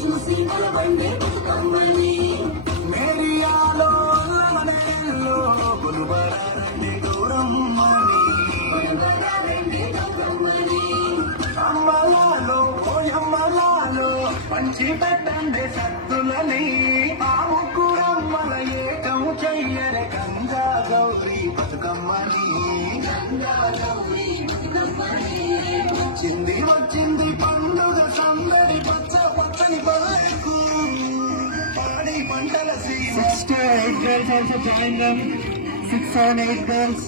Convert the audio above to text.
చూసి మురబండే బతుకమ్మని మేరియాలో లవనేలో కొలుబరారండి గౌరమ్మని అమ్మలాలో ఓయమ్మలాలో పంచి పెట్టండి సత్తులని ఆ ముగ్గురమ్మల ఏకం చెయ్యర గంగా గౌరీ బతుకమ్మని వచ్చింది పండుగ సందడి పచ్చ పచ్చని పల్లెకు పాడి పంటల 6 to 8 girls also join them. 6, 7, 8 girls.